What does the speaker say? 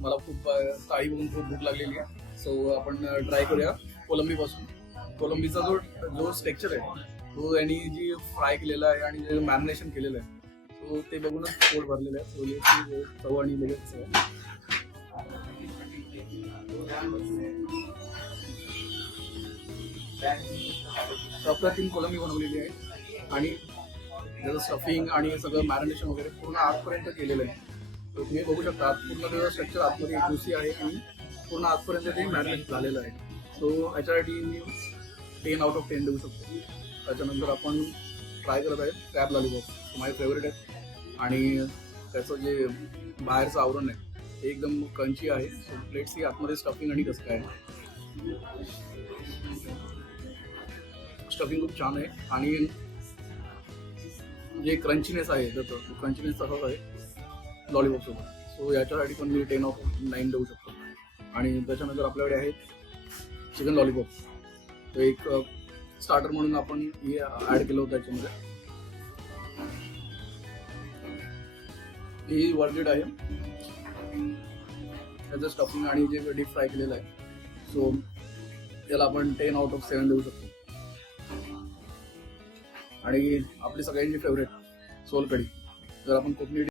मला खूप थाळी बघून खूप भूक लागलेली आहे. सो आपण ट्राय करूया कोलंबी पासून. कोलंबीचा जो जो स्ट्रक्चर आहे तो यांनी जी फ्राय केलेला आहे आणि जे मॅरिनेशन केलेलं आहे तो ते बघूनच पोट भरलेलं आहे. सो चव आणि लगेच अप्रतिम कोलंबी बनवलेली आहे आणि त्याचं स्टफिंग आणि सगळं मॅरिनेशन वगैरे पूर्ण आतपर्यंत केलेलं आहे. तर तुम्ही बघू शकता पूर्ण त्याचं स्ट्रक्चर आतमध्ये ज्युसी आहे आणि पूर्ण आतपर्यंत ते मॅरिनेट झालेलं आहे. सो याच्यासाठी मी 10 आउट ऑफ 10 देऊ शकतो. त्याच्यानंतर आपण ट्राय करत आहे क्रॅब लॉलीपॉप. माझे फेवरेट आहे आणि त्याचं जे बाहेरचं आवरण आहे ते एकदम क्रंची आहे. सो प्लेट्सची आतमध्ये स्टफिंग आणि कसं काय स्टफिंग खूप छान आहे आणि जे क्रंचीनेस आहे त्याचं क्रंचीनेस तसाच आहे लॉलीपॉप सोबत. सो याच्यासाठी पण मी 10 ऑफ 9 देऊ शकतो. आणि त्याच्यानंतर आपल्याकडे आहे चिकन लॉलीपॉप. तो एक स्टार्टर म्हणून आपण हे ॲड केलं होतं त्याच्यामध्ये. ही वर्थ आहे त्याचं स्टफिंग आणि जे डीप फ्राय केलेलं आहे. सो त्याला आपण 10 आउट ऑफ 7 देऊ शकतो. आणि आपली सगळ्यांची फेवरेट सोलकढी. जर आपण कोकणी